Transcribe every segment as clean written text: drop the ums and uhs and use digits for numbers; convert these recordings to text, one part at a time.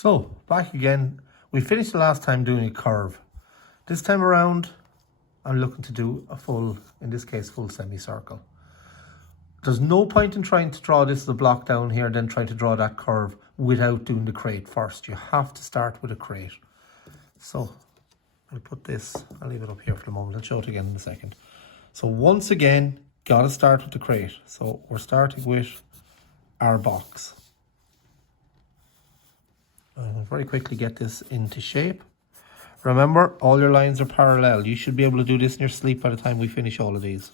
So, back again. We finished the last time doing a curve. This time around, I'm looking to do a full, in this case, full semicircle. There's no point in trying to draw this as a block down here, then trying to draw that curve without doing the crate first. You have to start with a crate. So, I'll put this, I'll leave it up here for the moment. I'll show it again in a second. So once again, gotta start with the crate. So we're starting with our box. I'll very quickly get this into shape. Remember, all your lines are parallel. You should be able to do this in your sleep by the time we finish all of these.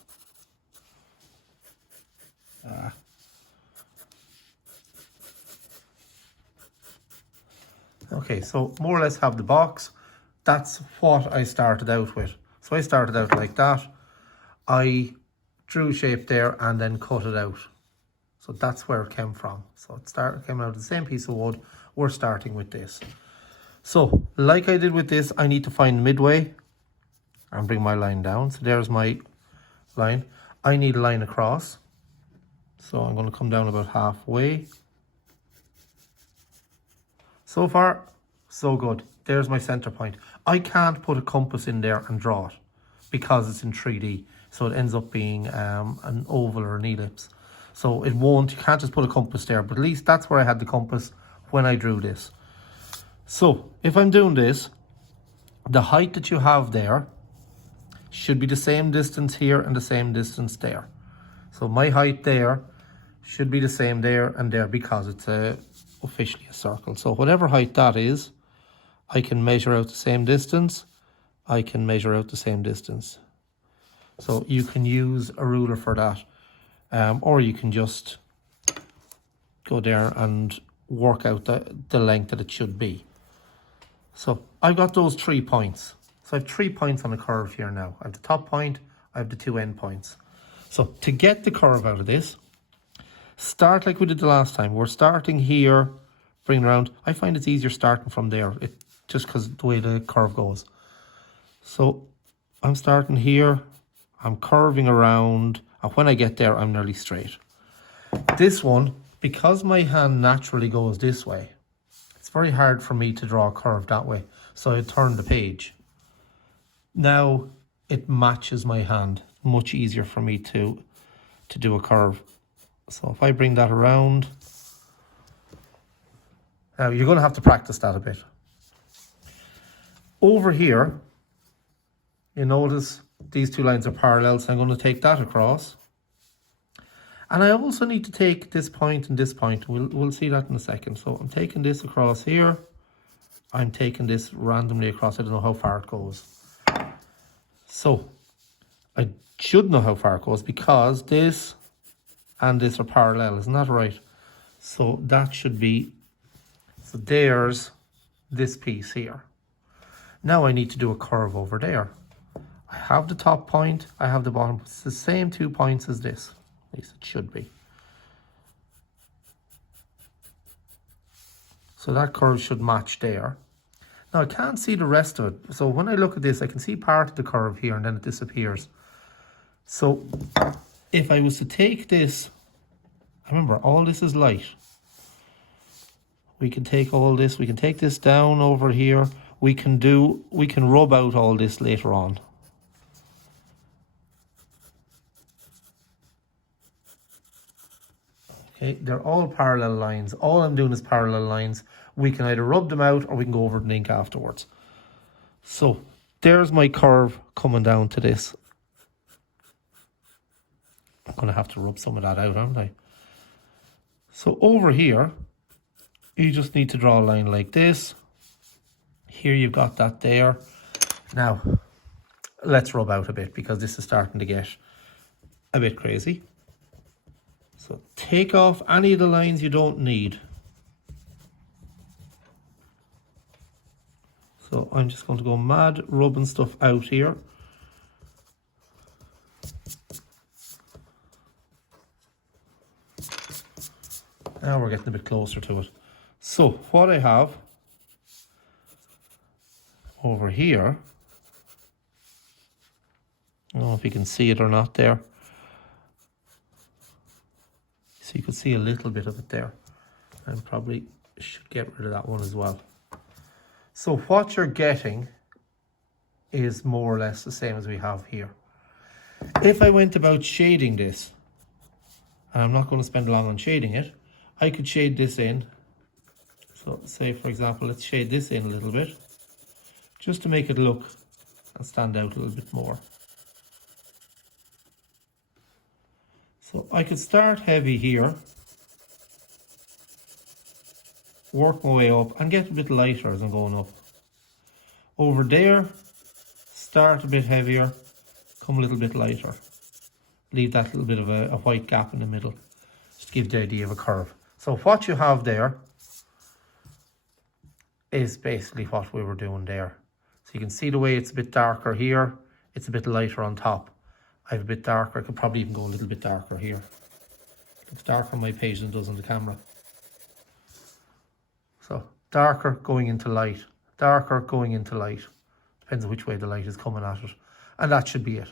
Okay, so more or less have the box. That's what I started out with. So I started out like that. I drew shape there and then cut it out. So that's where it came from. So it came out of the same piece of wood. We're starting with this. So like I did with this, I need to find midway and bring my line down. So there's my line. I need a line across. So I'm going to come down about halfway. So far, so good. There's my center point. I can't put a compass in there and draw it because it's in 3D. So it ends up being an oval or an ellipse. So it won't, you can't just put a compass there, but at least that's where I had the compass when I drew this. So if I'm doing this, the height that you have there should be the same distance here and the same distance there. So my height there should be the same there and there because it's officially a circle. So whatever height that is, I can measure out the same distance. I can measure out the same distance. So you can use a ruler for that. Or you can just go there and work out the length that it should be. So I've got those 3 points. So I have 3 points on the curve here now. I have the top point, I have the 2 end points. So to get the curve out of this, start like we did the last time. We're starting here, bring it around. I find it's easier starting from there, just because the way the curve goes. So I'm starting here, I'm curving around, and when I get there, I'm nearly straight. This one, because my hand naturally goes this way, it's very hard for me to draw a curve that way. So I turn the page. Now it matches my hand. Much easier for me to do a curve. So if I bring that around, now you're going to have to practice that a bit. Over here, you notice these 2 lines are parallel, so I'm going to take that across. And I also need to take this point and this point. We'll see that in a second. So I'm taking this across here. I'm taking this randomly across. I don't know how far it goes. So I should know how far it goes because this and this are parallel. Isn't that right? So that should be, so there's this piece here. Now I need to do a curve over there. I have the top point, I have the bottom. It's the same 2 points as this. At least it should be. So that curve should match there. Now I can't see the rest of it. So when I look at this, I can see part of the curve here and then it disappears. So if I was to take this, remember all this is light. We can take all this, we can take this down over here. We can rub out all this later on. Okay, they're all parallel lines. All I'm doing is parallel lines. We can either rub them out or we can go over the ink afterwards. So there's my curve coming down to this. I'm going to have to rub some of that out, aren't I? So over here, you just need to draw a line like this. Here you've got that there. Now, let's rub out a bit because this is starting to get a bit crazy. So take off any of the lines you don't need. So I'm just going to go mad rubbing stuff out here. Now we're getting a bit closer to it. So what I have over here, I don't know if you can see it or not there. So you could see a little bit of it there. And probably should get rid of that one as well. So what you're getting is more or less the same as we have here. If I went about shading this, and I'm not going to spend long on shading it, I could shade this in. So say, for example, let's shade this in a little bit, just to make it look and stand out a little bit more. So I could start heavy here, work my way up and get a bit lighter as I'm going up. Over there, start a bit heavier, come a little bit lighter. Leave that little bit of a white gap in the middle, just to give the idea of a curve. So what you have there is basically what we were doing there. So you can see the way it's a bit darker here, it's a bit lighter on top. I have a bit darker, I could probably even go a little bit darker here. It looks darker on my page than it does on the camera. So darker going into light, darker going into light. Depends on which way the light is coming at it. And that should be it.